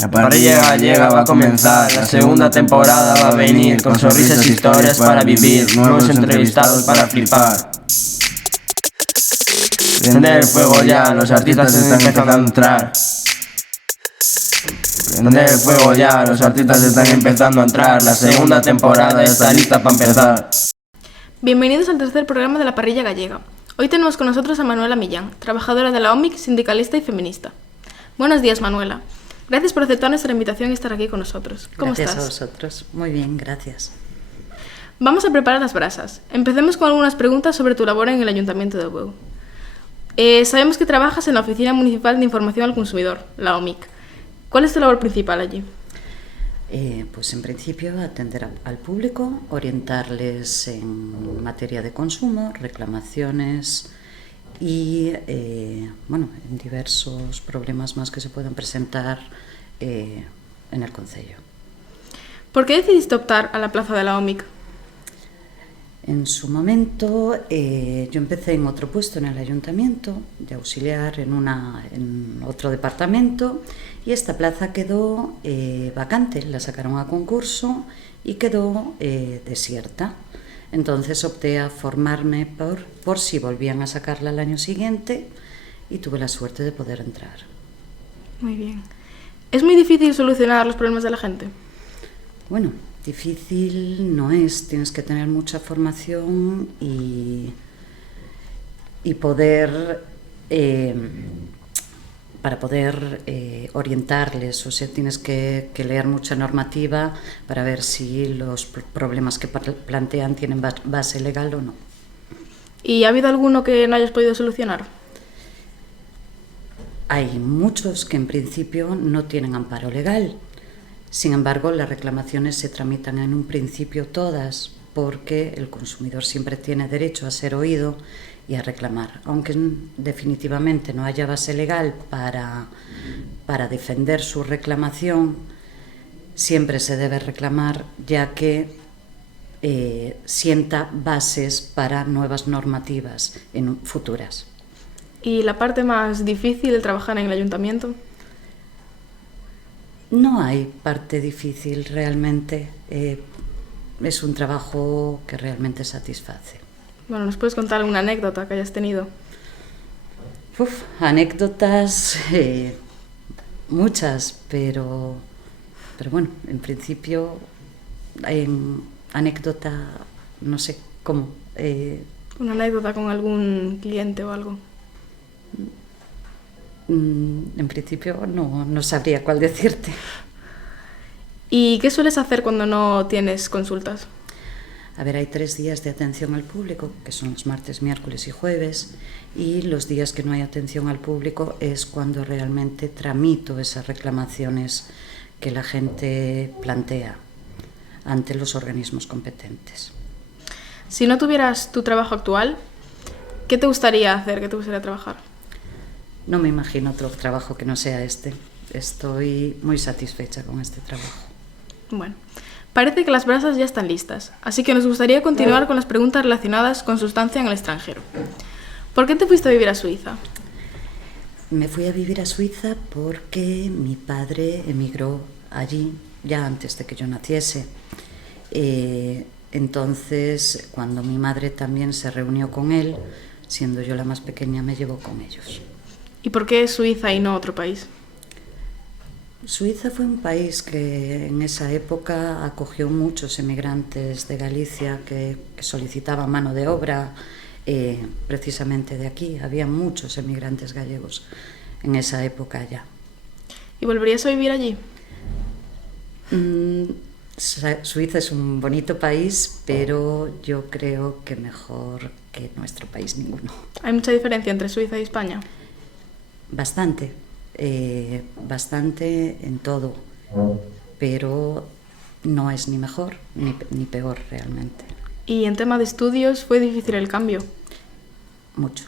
La parrilla gallega va a comenzar, la segunda temporada va a venir, con sonrisas e historias para vivir, nuevos entrevistados para flipar. Prender el fuego ya, los artistas están empezando a entrar. Prender el fuego ya, los artistas están empezando a entrar, la segunda temporada está lista para empezar. Bienvenidos al tercer programa de la parrilla gallega. Hoy tenemos con nosotros a Manuela Millán, trabajadora de la OMIC, sindicalista y feminista. Buenos días, Manuela. Gracias por aceptar nuestra invitación y estar aquí con nosotros. ¿Cómo estás? Gracias a vosotros. Muy bien, gracias. Vamos a preparar las brasas. Empecemos con algunas preguntas sobre tu labor en el Ayuntamiento de Bueu. Sabemos que trabajas en la Oficina Municipal de Información al Consumidor, la OMIC. ¿Cuál es tu labor principal allí? Pues en principio atender al público, orientarles en materia de consumo, reclamaciones y en diversos problemas más que se puedan presentar en el concello. ¿Por qué decidiste optar a la plaza de la OMIC? En su momento yo empecé en otro puesto en el ayuntamiento, de auxiliar en otro departamento, y esta plaza quedó vacante, la sacaron a concurso y quedó desierta. Entonces opté a formarme por si volvían a sacarla el año siguiente y tuve la suerte de poder entrar. Muy bien. ¿Es muy difícil solucionar los problemas de la gente? Bueno, difícil no es, tienes que tener mucha formación y poder, para poder orientarles, o sea, tienes que leer mucha normativa para ver si los problemas que plantean tienen base legal o no. ¿Y ha habido alguno que no hayas podido solucionar? Hay muchos que en principio no tienen amparo legal. Sin embargo, las reclamaciones se tramitan en un principio todas, porque el consumidor siempre tiene derecho a ser oído y a reclamar. Aunque definitivamente no haya base legal para defender su reclamación, siempre se debe reclamar, ya que sienta bases para nuevas normativas futuras. ¿Y la parte más difícil de trabajar en el ayuntamiento? No hay parte difícil realmente, es un trabajo que realmente satisface. Bueno, ¿nos puedes contar alguna anécdota que hayas tenido? Anécdotas, muchas, pero bueno, en principio, anécdota, no sé cómo. ¿Una anécdota con algún cliente o algo? En principio no sabría cuál decirte. ¿Y qué sueles hacer cuando no tienes consultas? A ver, hay 3 días de atención al público, que son los martes, miércoles y jueves, y los días que no hay atención al público es cuando realmente tramito esas reclamaciones que la gente plantea ante los organismos competentes. Si no tuvieras tu trabajo actual, ¿qué te gustaría hacer? ¿Qué te gustaría trabajar? No me imagino otro trabajo que no sea este. Estoy muy satisfecha con este trabajo. Bueno, parece que las brasas ya están listas, así que nos gustaría continuar con las preguntas relacionadas con su estancia en el extranjero. ¿Por qué te fuiste a vivir a Suiza? Me fui a vivir a Suiza porque mi padre emigró allí ya antes de que yo naciese. Entonces, cuando mi madre también se reunió con él, siendo yo la más pequeña, me llevó con ellos. ¿Y por qué Suiza y no otro país? Suiza fue un país que en esa época acogió muchos emigrantes de Galicia que solicitaban mano de obra, precisamente de aquí. Había muchos emigrantes gallegos en esa época ya. ¿Y volverías a vivir allí? Suiza es un bonito país, pero yo creo que mejor que nuestro país ninguno. ¿Hay mucha diferencia entre Suiza y España? Bastante en todo, pero no es ni mejor ni peor realmente. ¿Y en tema de estudios fue difícil el cambio? Mucho,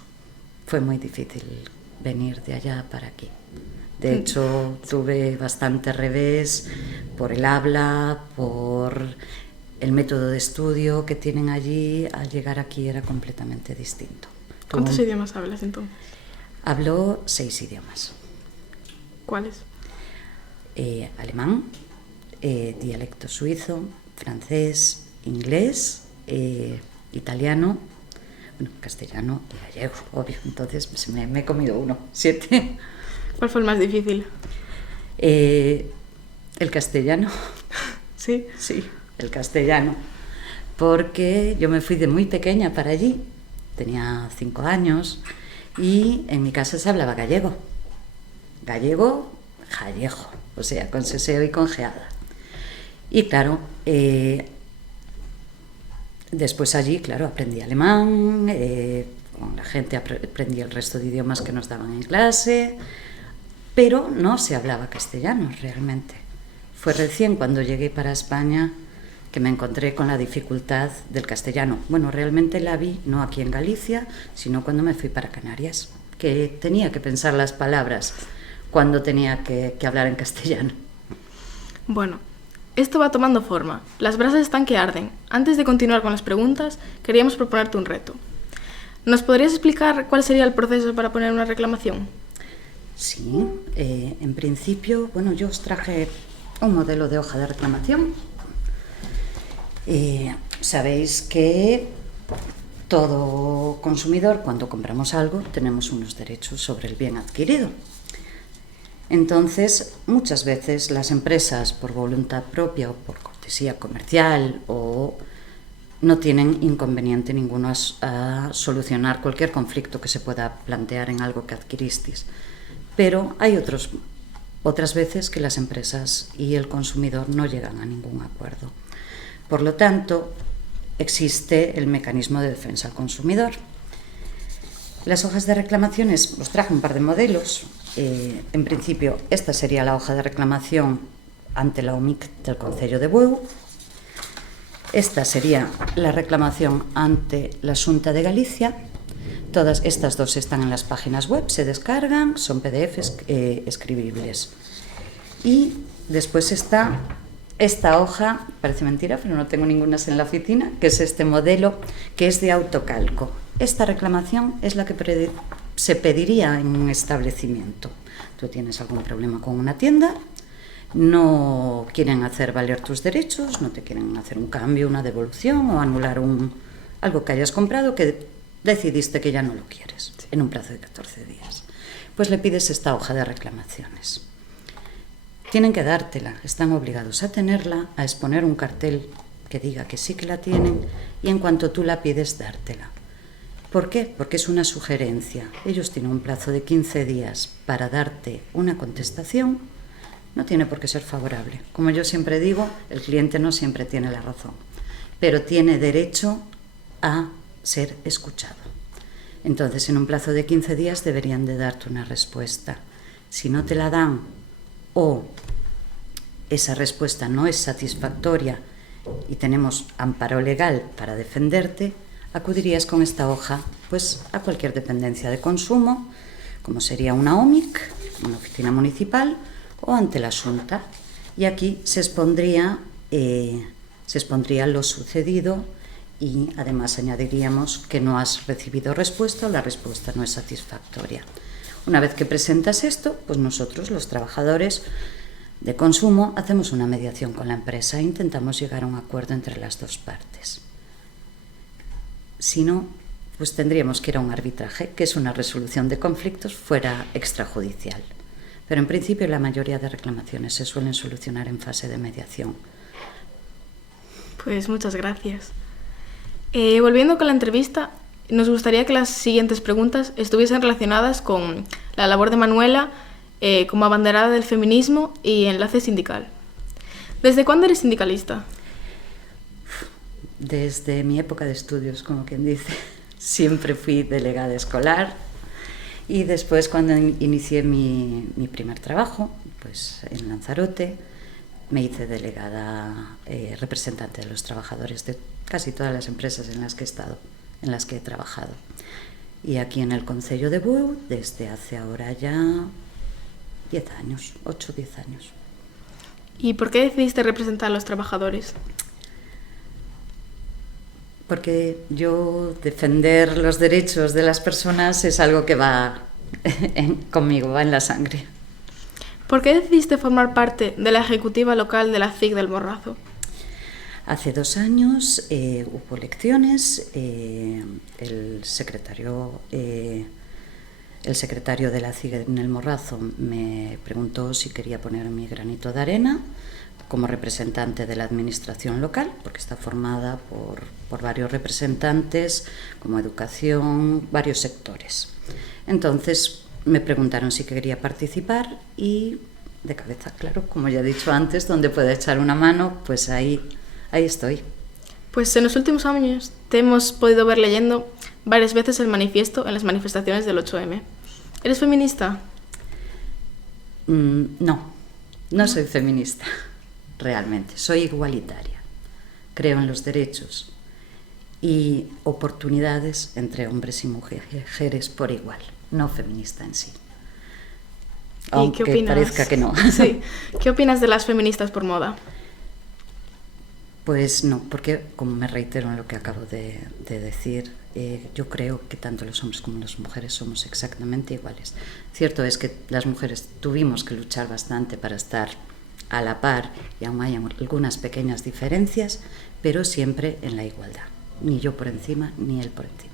fue muy difícil venir de allá para aquí. De hecho, tuve bastante revés por el habla, por el método de estudio que tienen allí. Al llegar aquí era completamente distinto. ¿Cuántos idiomas hablas entonces? Hablo 6 idiomas. ¿Cuáles? alemán, dialecto suizo, francés, inglés, italiano, bueno, castellano y gallego, obvio. Entonces me he comido 7. ¿Cuál fue el más difícil? El castellano. Sí. Sí, el castellano. Porque yo me fui de muy pequeña para allí, tenía 5 años, y en mi casa se hablaba gallego. Gallego, o sea, con seseo y con geada. Y claro, después allí, claro, aprendí alemán, con la gente aprendí el resto de idiomas que nos daban en clase, pero no se hablaba castellano realmente. Fue recién cuando llegué para España que me encontré con la dificultad del castellano. Bueno, realmente la vi no aquí en Galicia, sino cuando me fui para Canarias, que tenía que pensar las palabras cuando tenía que hablar en castellano. Bueno, esto va tomando forma. Las brasas están que arden. Antes de continuar con las preguntas, queríamos proponerte un reto. ¿Nos podrías explicar cuál sería el proceso para poner una reclamación? Sí, en principio, bueno, yo os traje un modelo de hoja de reclamación. Sabéis que todo consumidor, cuando compramos algo, tenemos unos derechos sobre el bien adquirido. Entonces, muchas veces las empresas, por voluntad propia o por cortesía comercial, o no tienen inconveniente ninguno a solucionar cualquier conflicto que se pueda plantear en algo que adquiristeis. Pero hay otras veces que las empresas y el consumidor no llegan a ningún acuerdo. Por lo tanto, existe el mecanismo de defensa al consumidor. Las hojas de reclamaciones, os traje un par de modelos. En principio, esta sería la hoja de reclamación ante la OMIC del Concello de Bueu. Esta sería la reclamación ante la Xunta de Galicia. Todas estas dos están en las páginas web, se descargan, son PDFs escribibles. Y después está esta hoja, parece mentira, pero no tengo ninguna en la oficina, que es este modelo, que es de autocalco. Esta reclamación es la que se pediría en un establecimiento. Tú tienes algún problema con una tienda, no quieren hacer valer tus derechos, no te quieren hacer un cambio, una devolución o anular algo que hayas comprado que decidiste que ya no lo quieres en un plazo de 14 días. Pues le pides esta hoja de reclamaciones. Tienen que dártela, están obligados a tenerla, a exponer un cartel que diga que sí que la tienen y en cuanto tú la pides, dártela. ¿Por qué? Porque es una sugerencia. Ellos tienen un plazo de 15 días para darte una contestación. No tiene por qué ser favorable. Como yo siempre digo, el cliente no siempre tiene la razón, pero tiene derecho a ser escuchado. Entonces, en un plazo de 15 días deberían de darte una respuesta. Si no te la dan o esa respuesta no es satisfactoria y tenemos amparo legal para defenderte, acudirías con esta hoja pues a cualquier dependencia de consumo, como sería una OMIC, una oficina municipal, o ante la Xunta. Y aquí se expondría lo sucedido y además añadiríamos que no has recibido respuesta o la respuesta no es satisfactoria. Una vez que presentas esto, pues nosotros, los trabajadores de consumo, hacemos una mediación con la empresa e intentamos llegar a un acuerdo entre las dos partes. Si no, pues tendríamos que ir a un arbitraje, que es una resolución de conflictos fuera extrajudicial. Pero en principio la mayoría de reclamaciones se suelen solucionar en fase de mediación. Pues muchas gracias. Volviendo con la entrevista, nos gustaría que las siguientes preguntas estuviesen relacionadas con la labor de Manuela como abanderada del feminismo y enlace sindical. ¿Desde cuándo eres sindicalista? Desde mi época de estudios, como quien dice. Siempre fui delegada escolar y después cuando inicié mi primer trabajo, pues en Lanzarote, me hice delegada representante de los trabajadores de casi todas las empresas en las que he estado, en las que he trabajado. Y aquí en el Concello de Bueu, desde hace ahora ya 10 años, 8 o 10 años. ¿Y por qué decidiste representar a los trabajadores? Porque yo defender los derechos de las personas es algo que va conmigo, va en la sangre. ¿Por qué decidiste formar parte de la ejecutiva local de la CIC del Morrazo? Hace 2 años hubo elecciones, el secretario de la CIG en el Morrazo me preguntó si quería poner mi granito de arena como representante de la administración local, porque está formada por varios representantes, como educación, varios sectores. Entonces me preguntaron si quería participar y de cabeza, claro, como ya he dicho antes, donde pueda echar una mano, pues ahí estoy. Pues en los últimos años te hemos podido ver leyendo varias veces el manifiesto en las manifestaciones del 8M. ¿Eres feminista? No soy feminista, realmente. Soy igualitaria. Creo en los derechos y oportunidades entre hombres y mujeres por igual, no feminista en sí. Aunque ¿Y qué opinas? Parezca que no. Sí. ¿Qué opinas de las feministas por moda? Pues no, porque como me reitero en lo que acabo de decir, yo creo que tanto los hombres como las mujeres somos exactamente iguales. Cierto es que las mujeres tuvimos que luchar bastante para estar a la par y aún hay algunas pequeñas diferencias, pero siempre en la igualdad. Ni yo por encima, ni él por encima.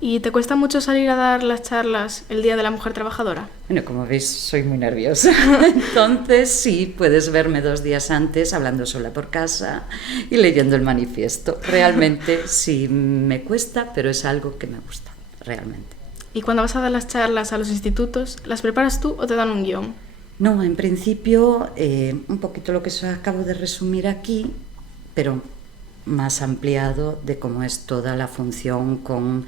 ¿Y te cuesta mucho salir a dar las charlas el Día de la Mujer Trabajadora? Bueno, como veis, soy muy nerviosa. Entonces, sí, puedes verme 2 días antes hablando sola por casa y leyendo el manifiesto. Realmente sí me cuesta, pero es algo que me gusta, realmente. ¿Y cuando vas a dar las charlas a los institutos, las preparas tú o te dan un guión? No, en principio, un poquito lo que acabo de resumir aquí, pero más ampliado de cómo es toda la función con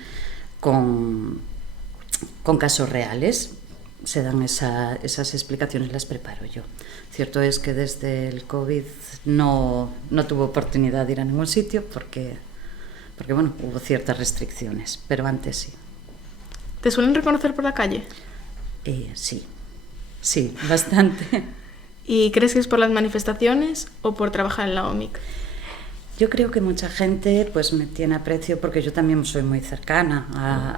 casos reales. Se dan esas explicaciones, las preparo yo. Cierto es que desde el COVID no tuve oportunidad de ir a ningún sitio porque bueno, hubo ciertas restricciones, pero antes sí. ¿Te suelen reconocer por la calle? Sí, bastante. ¿Y crees que es por las manifestaciones o por trabajar en la OMIC? Yo creo que mucha gente pues me tiene aprecio porque yo también soy muy cercana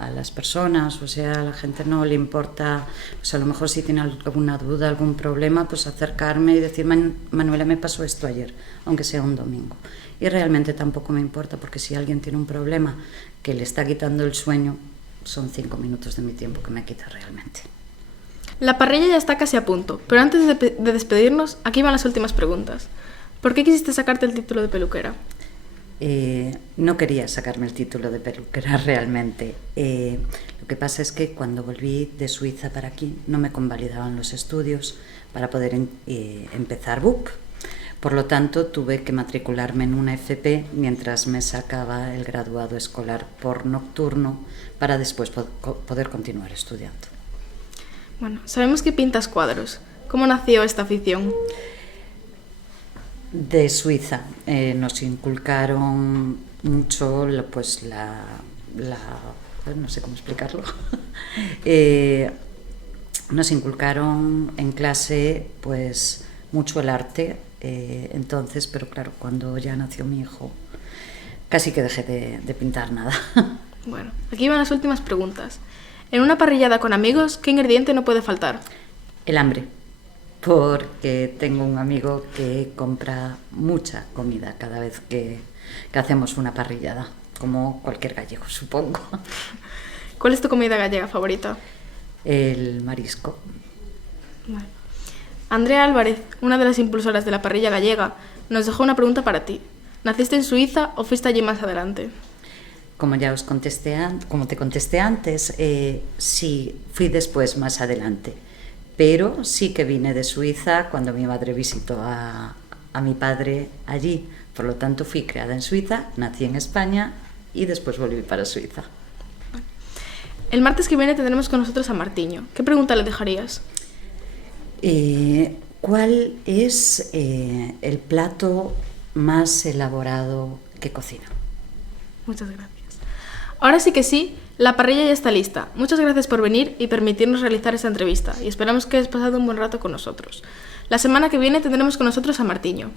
a las personas, o sea, a la gente no le importa, pues a lo mejor si tiene alguna duda, algún problema, pues acercarme y decir, Manuela, me pasó esto ayer, aunque sea un domingo. Y realmente tampoco me importa porque si alguien tiene un problema que le está quitando el sueño, son 5 minutos de mi tiempo que me quita realmente. La parrilla ya está casi a punto, pero antes de despedirnos, aquí van las últimas preguntas. ¿Por qué quisiste sacarte el título de peluquera? No quería sacarme el título de peluquera realmente. Lo que pasa es que cuando volví de Suiza para aquí no me convalidaban los estudios para poder empezar BUP. Por lo tanto, tuve que matricularme en una FP mientras me sacaba el graduado escolar por nocturno para después poder continuar estudiando. Bueno, sabemos que pintas cuadros. ¿Cómo nació esta afición? De Suiza nos inculcaron mucho pues no sé cómo explicarlo. Nos inculcaron en clase pues mucho el arte, entonces, pero claro, cuando ya nació mi hijo casi que dejé de pintar nada. Bueno, aquí van las últimas preguntas. En una parrillada con amigos, ¿qué ingrediente no puede faltar? El hambre. Porque tengo un amigo que compra mucha comida cada vez que hacemos una parrillada, como cualquier gallego, supongo. ¿Cuál es tu comida gallega favorita? El marisco. Vale. Andrea Álvarez, una de las impulsoras de la parrilla gallega, nos dejó una pregunta para ti. ¿Naciste en Suiza o fuiste allí más adelante? Como ya como te contesté antes, sí, fui después más adelante. Pero sí que vine de Suiza cuando mi madre visitó a mi padre allí. Por lo tanto, fui creada en Suiza, nací en España y después volví para Suiza. El martes que viene tendremos con nosotros a Martiño. ¿Qué pregunta le dejarías? ¿Cuál es el plato más elaborado que cocina? Muchas gracias. Ahora sí que sí, la parrilla ya está lista. Muchas gracias por venir y permitirnos realizar esta entrevista y esperamos que hayas pasado un buen rato con nosotros. La semana que viene tendremos con nosotros a Martiño.